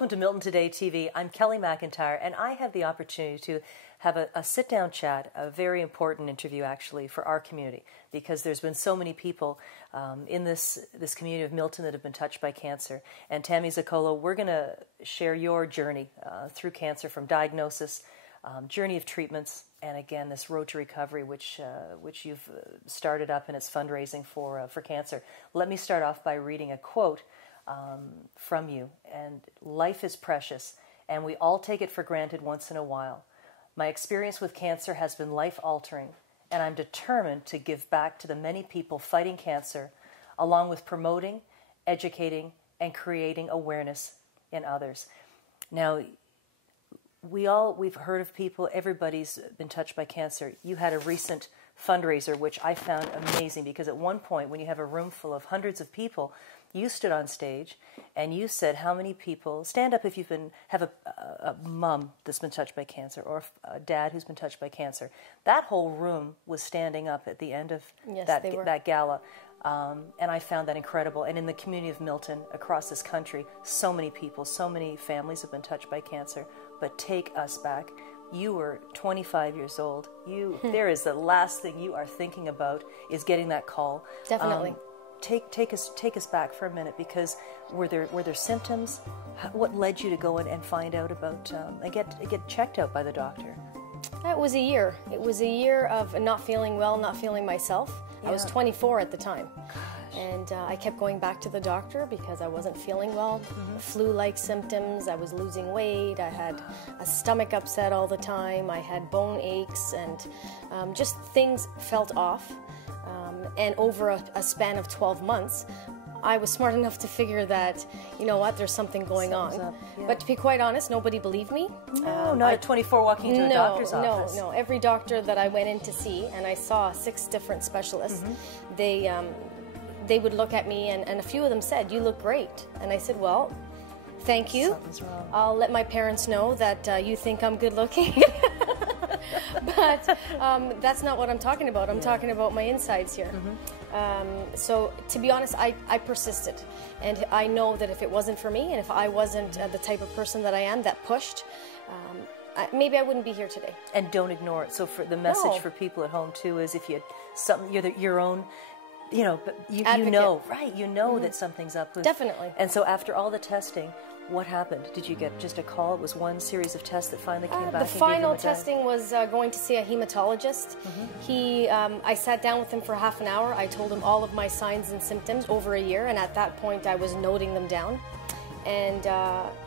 Welcome to Milton Today TV. I'm Kelly McIntyre, and I have the opportunity to have a sit-down chat, a very important interview actually for our community, because there's been so many people in this community of Milton that have been touched by cancer. And Tammy Zacculo, we're going to share your journey through cancer, from diagnosis, journey of treatments, and again this Road to Recovery, which you've started up, and it's fundraising for cancer. Let me start off by reading a quote from you. And life is precious, and we all take it for granted once in a while. My experience with cancer has been life-altering, and I'm determined to give back to the many people fighting cancer, along with promoting, educating, and creating awareness in others. Now, we've heard of people, everybody's been touched by cancer. You had a recent fundraiser, which I found amazing, because at one point, when you have a room full of hundreds of people, you stood on stage and you said how many people, stand up if you've have a mom that's been touched by cancer, or a dad who's been touched by cancer. That whole room was standing up at the end of that gala. And I found that incredible. And in the community of Milton, across this country, so many people, so many families have been touched by cancer. But take us back. You were 25 years old. There is the last thing you are thinking about is getting that call. Definitely. Take us back for a minute, because were there symptoms? What led you to go and find out about and get checked out by the doctor? It was a year. It was a year of not feeling well, not feeling myself. Yeah. I was 24 at the time. Gosh. And I kept going back to the doctor because I wasn't feeling well. Flu-like symptoms, I was losing weight, I had a stomach upset all the time, I had bone aches, and just things felt off. And over a span of 12 months, I was smart enough to figure that, you know what, there's something going on. Yeah. But to be quite honest, nobody believed me. No, not at 24 walking into a doctor's office. No. Every doctor that I went in to see, and I saw 6 different specialists, they would look at me, and a few of them said, "You look great." And I said, "Well, thank you. Something's wrong. I'll let my parents know that you think I'm good looking." But that's not what I'm talking about. I'm talking about my insides here. So to be honest, I persisted. And I know that if it wasn't for me, and if I wasn't the type of person that I am that pushed, maybe I wouldn't be here today. And don't ignore it. So for the message for people at home too is, if you had something, you're your own, you know, but you know, right? You know that something's up with. Definitely. And so after all the testing, what happened? Did you get just a call? It was one series of tests that finally came back? The final testing was going to see a hematologist. I sat down with him for half an hour. I told him all of my signs and symptoms over a year, and at that point I was noting them down. And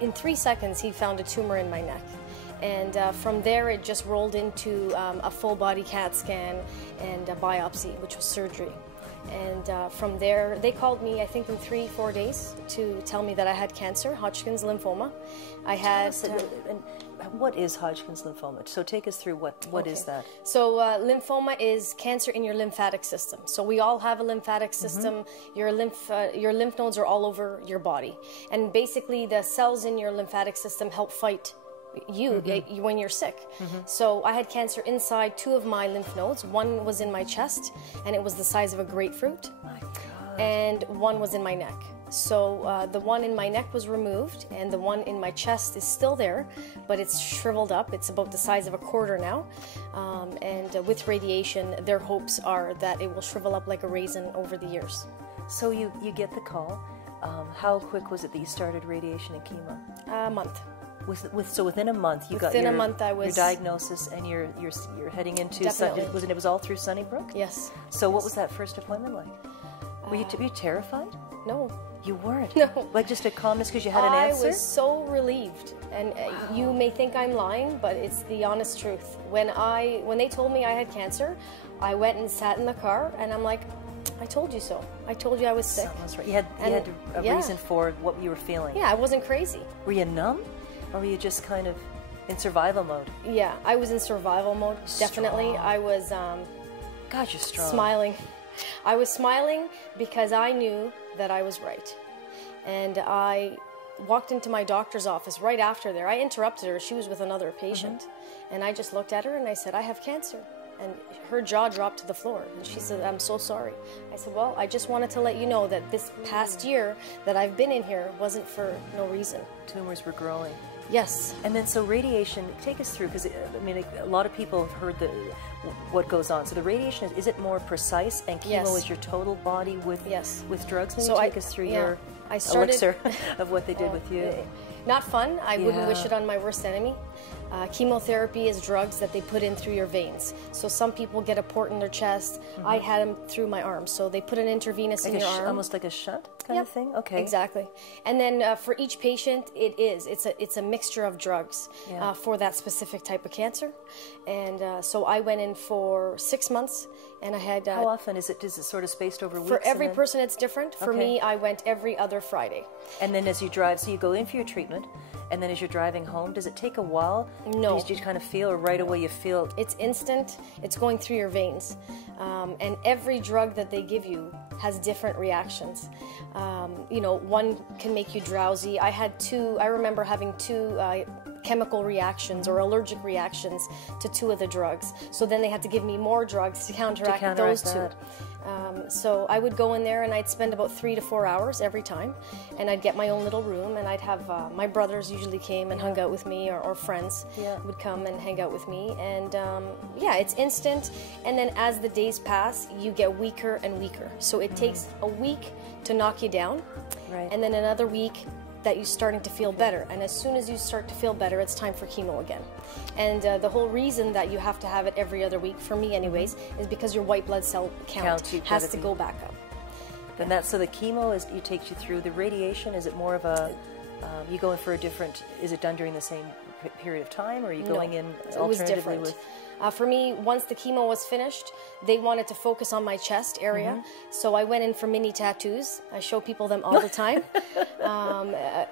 in 3 seconds he found a tumor in my neck. And from there it just rolled into a full body CAT scan and a biopsy, which was surgery. And from there, they called me, I think, in 3-4 days to tell me that I had cancer, Hodgkin's lymphoma. I had... And what is Hodgkin's lymphoma? So take us through what is that? So lymphoma is cancer in your lymphatic system. So we all have a lymphatic system. Your lymph nodes are all over your body. And basically the cells in your lymphatic system help fight you when you're sick. So I had cancer inside 2 of my lymph nodes. One was in my chest, and it was the size of a grapefruit. My God. And one was in my neck. So the one in my neck was removed, and the one in my chest is still there, but it's shriveled up. It's about the size of a quarter now. And with radiation, their hopes are that it will shrivel up like a raisin over the years. So you get the call. How quick was it that you started radiation and chemo? A month. So within a month you got your diagnosis, and you're heading into it was all through Sunnybrook? Yes. So what was that first appointment like? Were you terrified? No. You weren't? No. Like just a calmness because you had an answer? I was so relieved, and you may think I'm lying, but it's the honest truth. When they told me I had cancer, I went and sat in the car, and I'm like, I told you so. I told you I was sick. That's right. You had a reason for what you were feeling. Yeah, I wasn't crazy. Were you numb? Or were you just kind of in survival mode? Yeah, I was in survival mode, definitely. I was God, you're strong. Smiling. I was smiling because I knew that I was right. And I walked into my doctor's office right after there. I interrupted her. She was with another patient. And I just looked at her and I said, I have cancer. And her jaw dropped to the floor. And she said, I'm so sorry. I said, well, I just wanted to let you know that this past year that I've been in here wasn't for no reason. Tumors were growing. Yes. And then so radiation, take us through, because I mean, a lot of people have heard what goes on. So the radiation, is it more precise, and chemo Yes. is your total body with with drugs? Maybe So take us through your elixir of what they did with you. Not fun. I wouldn't wish it on my worst enemy. Chemotherapy is drugs that they put in through your veins. So some people get a port in their chest. I had them through my arm. So they put an intravenous in your arm. Almost like a shunt kind of thing? Okay. Exactly. And then for each patient, it's a mixture of drugs for that specific type of cancer. And so I went in for 6 months, and I had... How often? Is it sort of spaced over weeks? For every person, it's different. For me, I went every other Friday. And then as you drive, so you go in for your treatment, and then as you're driving home, does it take a while? No. Do you kind of feel, or right away you feel? It's instant. It's going through your veins. And every drug that they give you has different reactions. You know, one can make you drowsy. I remember having two chemical reactions or allergic reactions to 2 of the drugs. So then they had to give me more drugs to counteract those 2. So I would go in there and I'd spend about 3 to 4 hours every time, and I'd get my own little room, and I'd have my brothers usually came and hung out with me, or friends would come and hang out with me, and it's instant. And then as the days pass, you get weaker and weaker. So it takes a week to knock you down, and then another week that you're starting to feel better. And as soon as you start to feel better, it's time for chemo again. And the whole reason that you have to have it every other week, for me anyways, is because your white blood cell count has to go back up. Then so the chemo takes you through. The radiation, is it more of a, you go in for a different, is it done during the same period of time, or are you going in alternatively? It was different. For me, once the chemo was finished, they wanted to focus on my chest area, so I went in for mini tattoos. I show people them all the time.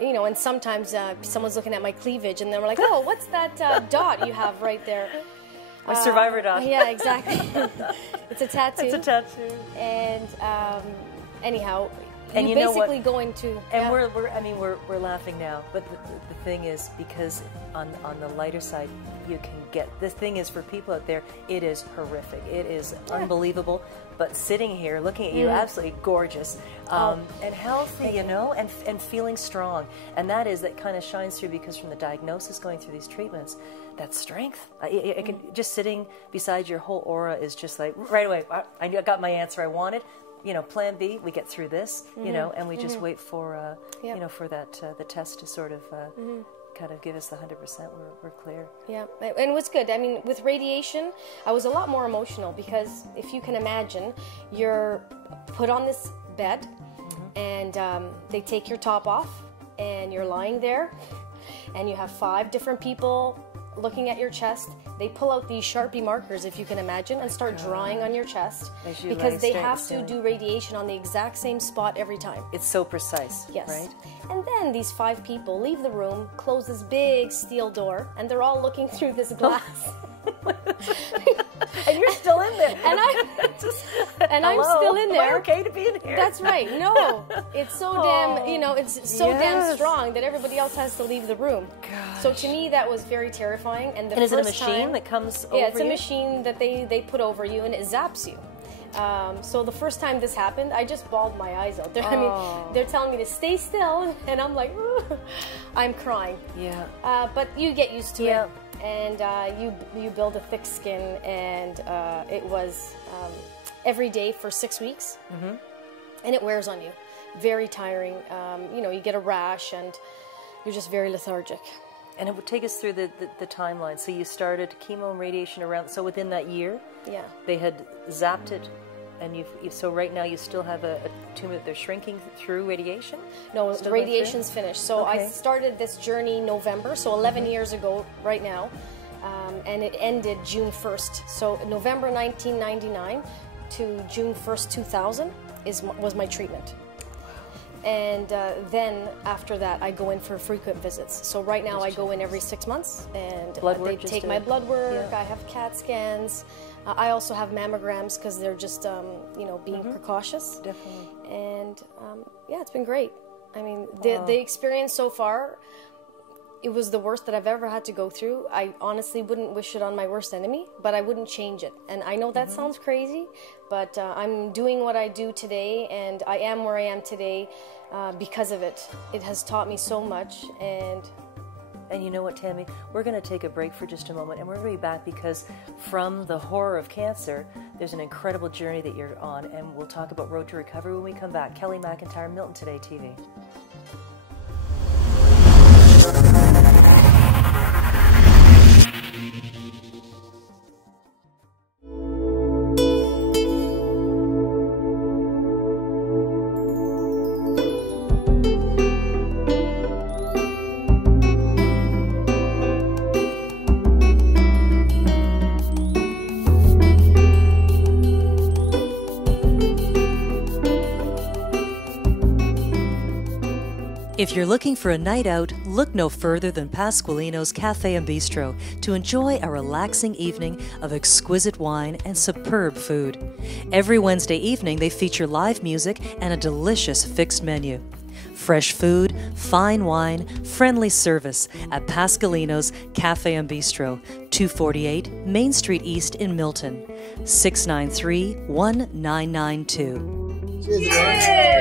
You know, and sometimes someone's looking at my cleavage, and they're like, oh, what's that dot you have right there? A survivor dot. Yeah, exactly. It's a tattoo. It's a tattoo. And anyhow, and you basically know what? going to... And we're laughing now, but the thing is, because on the lighter side, you can get, the thing is, for people out there, it is horrific. It is unbelievable. But sitting here, looking at you, absolutely gorgeous, and healthy, you know, and feeling strong. And that kind of shines through, because from the diagnosis going through these treatments, that strength. I can, just sitting beside your whole aura is just like, right away, I got my answer I wanted. You know, plan B, we get through this, you know, and we just wait for, you know, for that, the test to sort of kind of give us the 100%, we're clear. Yeah, and it was good. I mean, with radiation, I was a lot more emotional, because if you can imagine, you're put on this bed, and they take your top off, and you're lying there, and you have 5 different people looking at your chest. They pull out these Sharpie markers, if you can imagine, and start drawing on your chest, because they have to do radiation on the exact same spot every time. It's so precise, right? And then these 5 people leave the room, close this big steel door, and they're all looking through this glass. And you're still in there. And I'm still in there. Am I okay to be in here? That's right. No, it's so damn, you know, it's so damn strong that everybody else has to leave the room. Gosh. So to me, that was very terrifying. And is it a machine that comes over you? Yeah, it's a machine that they put over you, and it zaps you. So the first time this happened, I just bawled my eyes out. I mean, they're telling me to stay still, and I'm like, I'm crying. Yeah. But you get used to it. And you build a thick skin, and it was every day for 6 weeks, and it wears on you. Very tiring. You know, you get a rash, and you're just very lethargic. And it would take us through the timeline. So you started chemo and radiation around, so within that year, they had zapped it, and so right now you still have a tumor that they're shrinking through radiation? No, the radiation's finished. So I started this journey November, so 11 years ago right now, and it ended June 1st. So November 1999 to June 1st, 2000 was my treatment. And then after that, I go in for frequent visits. So right now I go in every 6 months, and they take my blood work. I have CAT scans. I also have mammograms, because they're just, you know, being precautious. Definitely. And yeah, it's been great. I mean, the experience so far, It was the worst that I've ever had to go through. I honestly wouldn't wish it on my worst enemy, but I wouldn't change it. And I know that sounds crazy, but I'm doing what I do today, and I am where I am today because of it. It has taught me so much. And you know what, Tammy? We're going to take a break for just a moment, and we're going to be back because from the horror of cancer, there's an incredible journey that you're on, and we'll talk about Road to Recovery when we come back. Kelly McIntyre, Milton Today TV. If you're looking for a night out, look no further than Pasqualino's Cafe and Bistro to enjoy a relaxing evening of exquisite wine and superb food. Every Wednesday evening, they feature live music and a delicious fixed menu. Fresh food, fine wine, friendly service at Pasqualino's Cafe and Bistro, 248 Main Street East in Milton, 693-1992. Cheers.